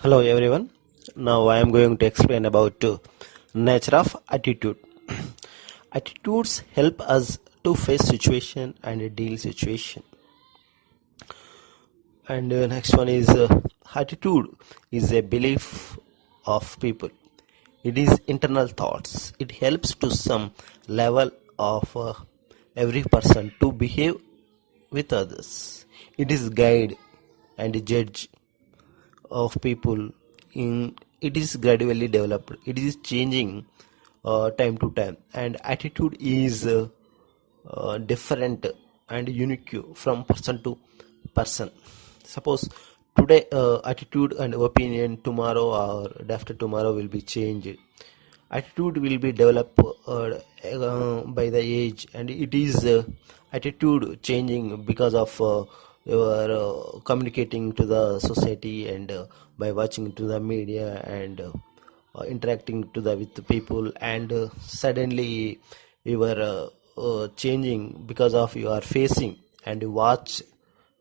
Hello everyone. Now I am going to explain about nature of attitude. Attitudes help us to face situation and deal situation. And next one is attitude is a belief of people. It is internal thoughts. It helps to some level of every person to behave with others. It is guide and judge of people in it is gradually developed. It is changing time to time, and attitude is different and unique from person to person. Suppose today attitude and opinion tomorrow or day after tomorrow will be changed. Attitude will be developed by the age, and it is attitude changing because of your communicating to the society, and by watching to the media, and interacting to the with the people, and suddenly you are changing because of you are facing and you watch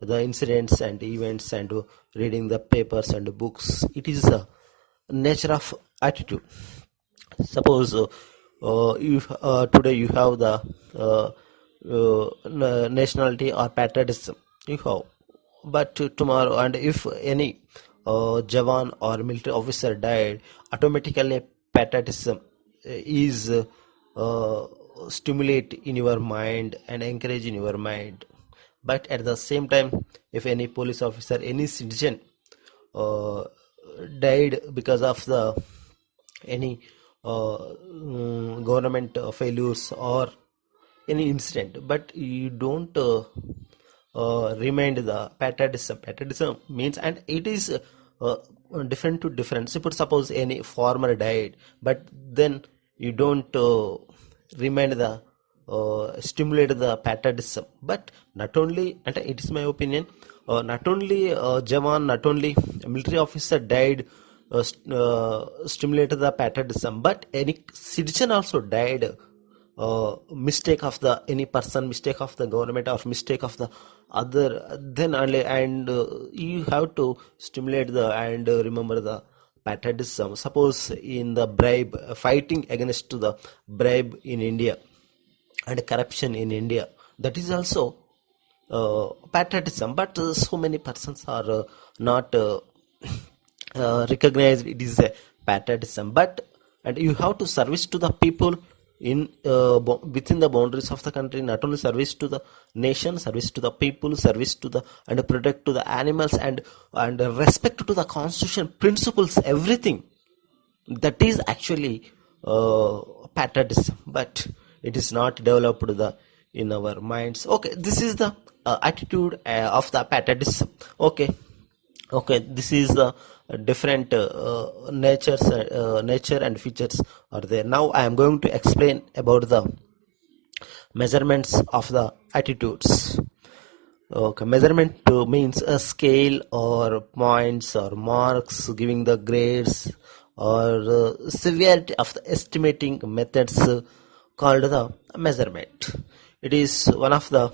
the incidents and events, and reading the papers and books. It is the nature of attitude. Suppose you today you have the nationality or patriotism you have, but tomorrow, and if any Jawan or military officer died, automatically patriotism is stimulate in your mind and encourage in your mind. But at the same time, if any police officer, any citizen uh, died because of the any government failures or any incident, but you don't remind the patriotism. Patriotism means, and it is different to different. Suppose any farmer died, but then you don't remind the stimulate the patriotism. But not only, and it is my opinion, not only Jawan, not only military officer died stimulated the patriotism, but any citizen also died mistake of the any person, mistake of the government, or mistake of the other, then only, and you have to stimulate the and remember the patriotism. Suppose in the bribe, fighting against to the bribe in India and corruption in India, that is also patriotism. But so many persons are not recognized it is a patriotism. But and you have to service to the people in within the boundaries of the country. Not only service to the nation, service to the people, service to the and protect to the animals, and respect to the constitution principles, everything. That is actually patriotism, but it is not developed the in our minds. Okay, this is the attitude of the patriotism. Okay, this is the different nature and features are there. Now I am going to explain about the measurements of the attitudes. Okay, measurement means a scale or points or marks giving the grades or severity of the estimating methods called the measurement. It is one of the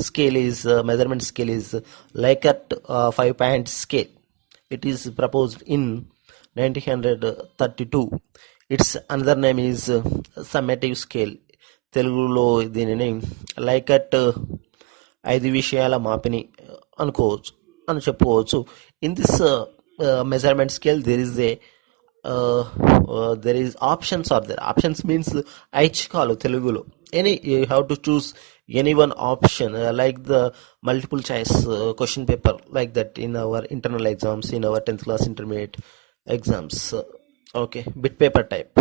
scale is measurement scale is Likert 5-point scale. It is proposed in 1932. Its another name is summative scale. తెలుగులో దీనిని Likert 5 విషయాల మాపిని అనుకోవచ్చు అని చెప్పుకోవచ్చు. In this measurement scale there is options are there. Options means ఐచ్ఛికాలు తెలుగులో. Any you have to choose any one option, like the multiple choice question paper, like that in our internal exams, in our 10th class intermediate exams. Okay, bit paper type.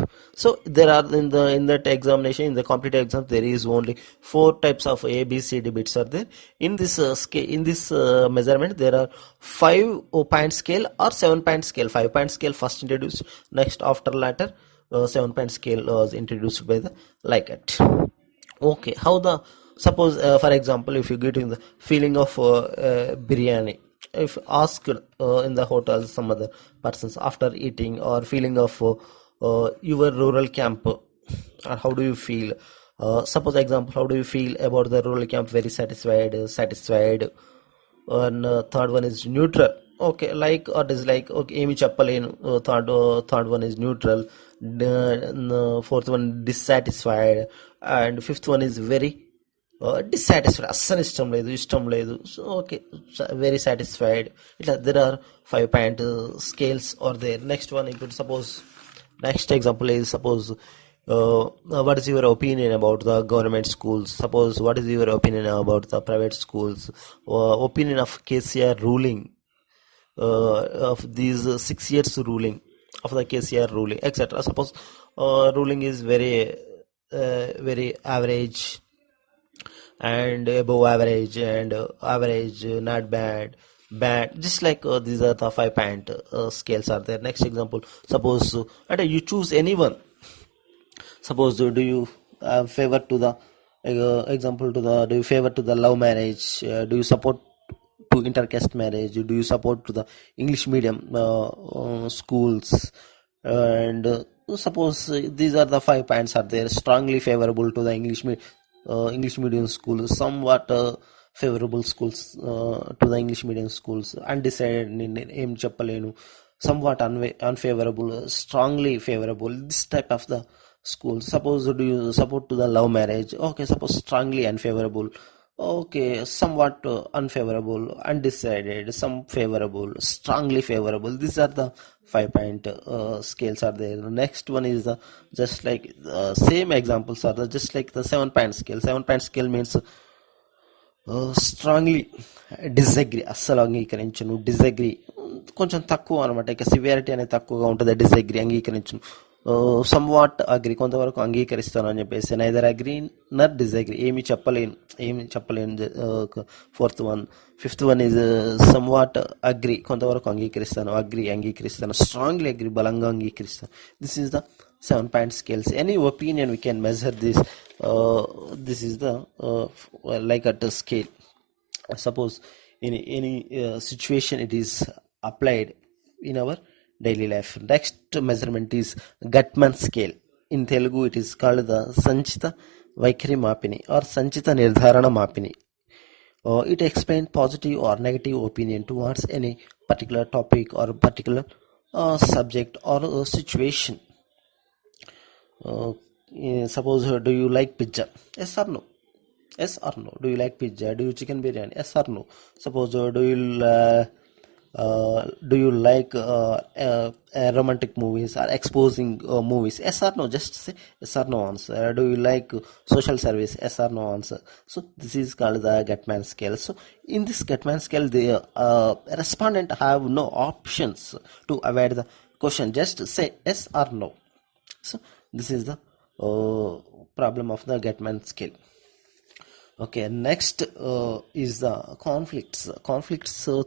So there are in that examination, in the competitive exam, there is only 4 types of A, B, C, D bits are there. In this scale, in this measurement, there are 5-point scale or 7-point scale. 5-point scale first introduced, next after latter 7-point scale was introduced by the Likert. Okay, how the suppose for example, if you get in the feeling of biryani, if asked in the hotel some other persons after eating, or feeling of your rural camp, how do you feel? Suppose example, how do you feel about the rural camp? Very satisfied, and third one is neutral. okay, like or dislike. Okay, ఏమి చెప్పలేను. Third one is neutral. Fourth one dissatisfied, and fifth one is very dissatisfied. అస్సలు ఇష్టం లేదు. So okay, very satisfied. ఇట్లా there are 5 point scales are there. Next one, ఇప్పుడు suppose next example is, suppose what is your opinion about the government schools? Suppose what is your opinion about the private schools? Opinion of KCR ruling, of these 6 years ruling of the KCR ruling, etc. Suppose ruling is very average and above average and average, not bad, just like these are the 5 point scales are there. Next example, suppose and you choose anyone. Suppose do you favor to the example to the do you favor to the love marriage? Do you support to intercaste marriage? Do you support to the English medium schools? And suppose these are the 5 points are there. Strongly favorable to the English medium schools, somewhat favorable schools to the English medium schools, undecided ఏం చెప్పలేను, somewhat unfavorable, strongly favorable, this type of the schools. Suppose do you support to the love marriage? Okay, suppose strongly unfavorable, okay, somewhat unfavorable, undecided, some favorable, strongly favorable. These are the 5 point scales are there. The next one is the just like same examples are the just like the 7 point scale. 7 point scale means strongly disagree, అస్సలు అంగీకరించను. Disagree కొంచెం తక్కువ అనమాట, ఇక severity అనేది తక్కువగా ఉంటుంది. Disagree అంగీకరించను. Some what agri, కొంతవరకు అంగీకరిస్తాను అని చెప్పేసి. నైదర్ అగ్రీ నర్ డిసగ్రీ, ఏమి చెప్పలేను. Fourth one. Fifth one is somewhat agree, కొంతవరకు అంగీకరిస్తాను. అంగీకరిస్తాను. స్ట్రాంగ్లీ అగ్రీ, బలంగా అంగీకరిస్తాను. This is the 7 point scales. Any opinion we can measure this. This is the like at a scale. Suppose in any situation it is applied in our daily life. Next measurement is Guttman scale. In Telugu it is called the Sanchita Vaikhari Mapini or Sanchita Nirdharana Mapini. It explains positive or negative opinion towards any particular topic or particular subject or situation. Suppose do you like pizza? Yes or no? Yes or no? Do you like pizza? Do you chicken biryani? Yes or no? Suppose do you like romantic movies or exposing movies? Yes or no? Just say yes or no answer. Do you like social service? Yes or no answer. So this is called the Guttman scale. So in this Guttman scale, the respondent have no options to avoid the question. Just say yes or no. So this is the problem of the Guttman scale. Okay, next is the conflicts.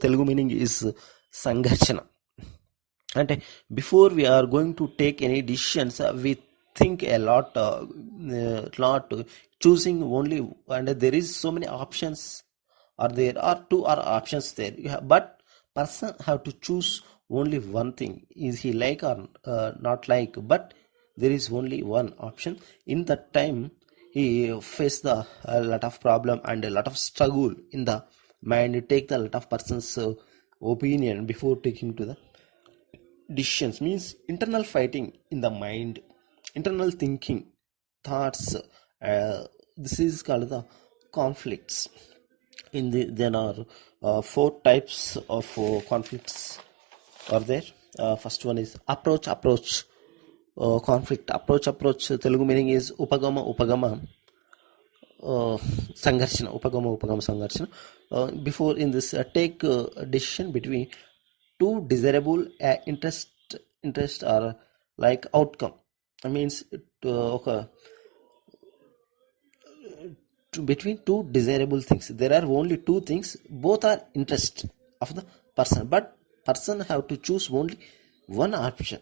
Telugu meaning is సంఘర్షణ. అంటే before we are going to take any decisions, we think a lot, choosing only, and there is so many options, or there are two or options there. But person have to choose only one thing. Is he like or not like? But there is only one option. In that time he faced a lot of problem and a lot of struggle in the mind. Take the lot of person's opinion before taking to the decisions. Means internal fighting in the mind, internal thinking, thoughts. This is called the conflicts. There are 4 types of conflicts are there. First one is approach conflict. Approach Telugu meaning is upagama sangarshana. Before in this take decision between two desirable interest or like outcome. Means between two desirable things, there are only two things, both are interest of the person, but person have to choose only one option,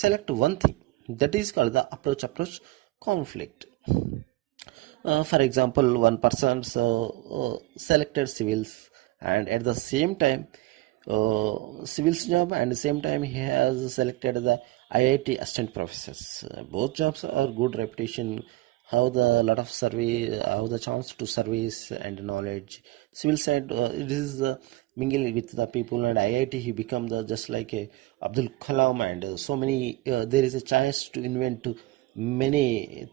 select one thing. That is called the approach conflict. For example, one person selected civils, and at the same time civils job, and the same time he has selected the IIT assistant professors. Both jobs are good reputation, have the lot of survey, have the chance to service and knowledge. Civil side it is mingle with the people, and IIT he become the just like a Abdul Kalam, and so many there is a chance to invent many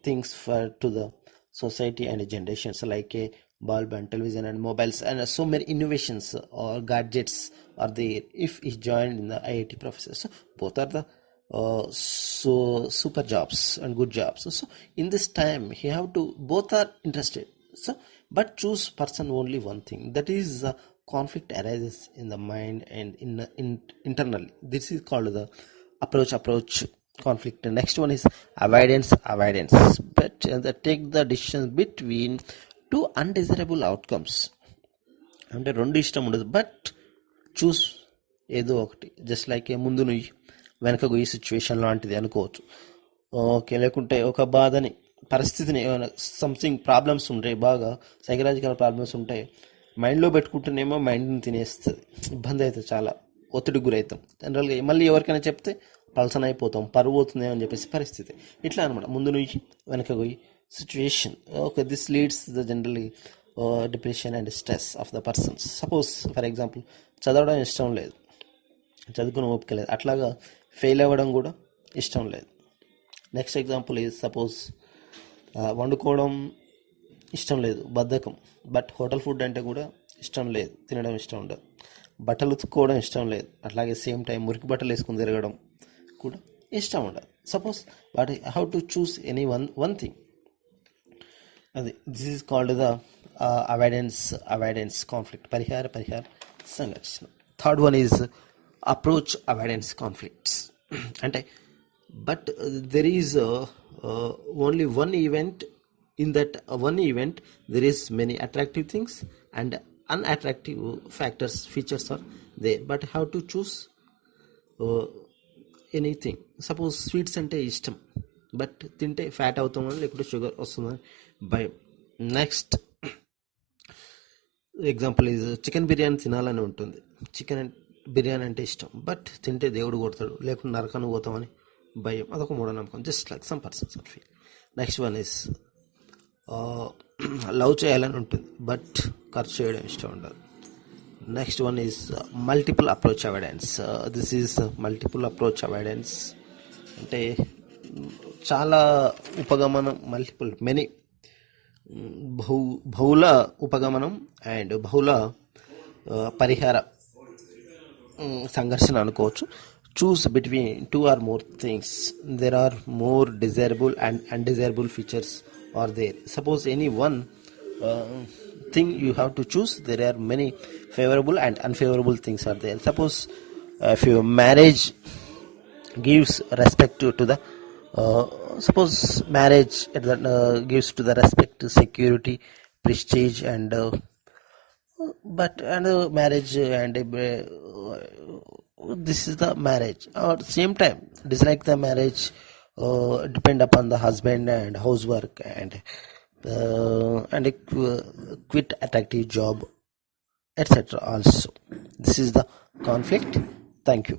things for to the society and generations, like a bulb and television and mobiles, and so many innovations or gadgets are there if he joined in the IIT professor. So both are the so super jobs and good jobs. So in this time he have to both are interested. So but choose person only one thing, that is conflict arises in the mind and internally. This is called the approach conflict. The next one is avoidance, but take the decisions between two undesirable outcomes. అంటే రెండు ఇష్టం ఉండదు, but చూస్ ఏదో ఒకటి. Just like ముందు నువ్వు వెనక ఈ సిచ్యువేషన్ లాంటిది అనుకోవచ్చు. ఓకే, లేకుంటే ఒక బాధని పరిస్థితిని ఏమైనా సంథింగ్ ప్రాబ్లమ్స్ ఉంటాయి, బాగా సైకలాజికల్ ప్రాబ్లమ్స్ ఉంటాయి, మైండ్లో పెట్టుకుంటేనేమో మైండ్ని తినేస్తుంది, ఇబ్బంది అవుతుంది, చాలా ఒత్తిడికి గురవుతాం. జనరల్గా మళ్ళీ ఎవరికైనా చెప్తే పల్సన్ అయిపోతాం, పరువు పోతుందేమో అని చెప్పేసి పరిస్థితి. ఇట్లా అనమాట, ముందు నుంచి వెనక పోయి situation. Okay, this leads the generally depression and stress of the persons. Suppose for example చదవడం ఇష్టం లేదు, చదువుకుని ఓపిక లేదు, అట్లాగా ఫెయిల్ అవ్వడం కూడా ఇష్టం లేదు. నెక్స్ట్ ఎగ్జాంపుల్ ఈజ్ సపోజ్ వండుకోవడం ఇష్టం లేదు, బద్ధకం, బట్ హోటల్ ఫుడ్ అంటే కూడా ఇష్టం లేదు, తినడం ఇష్టం ఉండదు. బట్టలు ఉతుక్కోవడం ఇష్టం లేదు, అట్లాగే సేమ్ టైం మురికి బట్టలు వేసుకుని తిరగడం కూడా ఇష్టం ఉండదు. Suppose but how to choose any one thing, అది this is called the avoidance conflict, పరిహార సంఘర్షణ. Third one is approach avoidance conflicts. అంటే but there is only one event. In that one event there is many attractive things and unattractive features are there, but how to choose anything. Suppose sweets ante ishtam, but tinte fat avutundani lekute sugar vastundani భయం. Next example is chicken biryani తినాలని ఉంటుంది, chicken biryani అంటే ఇష్టం, but తింటే దేవుడు కొడతాడు లేకుంటే నరకానికి పోతామని భయం, అదొక మూఢనమ్మకం. Just like some persons are feel. Next one is love చేయాలని ఉంటుంది, బట్ ఖర్చు చేయడం ఇష్టం ఉండదు. Next one is multiple approach avoidance. This is multiple approach avoidance అంటే చాలా ఉపగమనం, మెనీ బహుళ ఉపగమనం అండ్ బహుళ పరిహార సంఘర్షణ అనుకోవచ్చు. Choose between two or more things. There are more desirable and undesirable features are there. Suppose any one thing you have to choose, there are many favorable and unfavorable things are there. Suppose if your marriage gives respect to the suppose marriage gives to the respect to security, prestige and but and marriage and this is the marriage, or same time dislike the marriage, depend upon the husband and housework and quit attractive job, etc. Also this is the conflict. Thank you.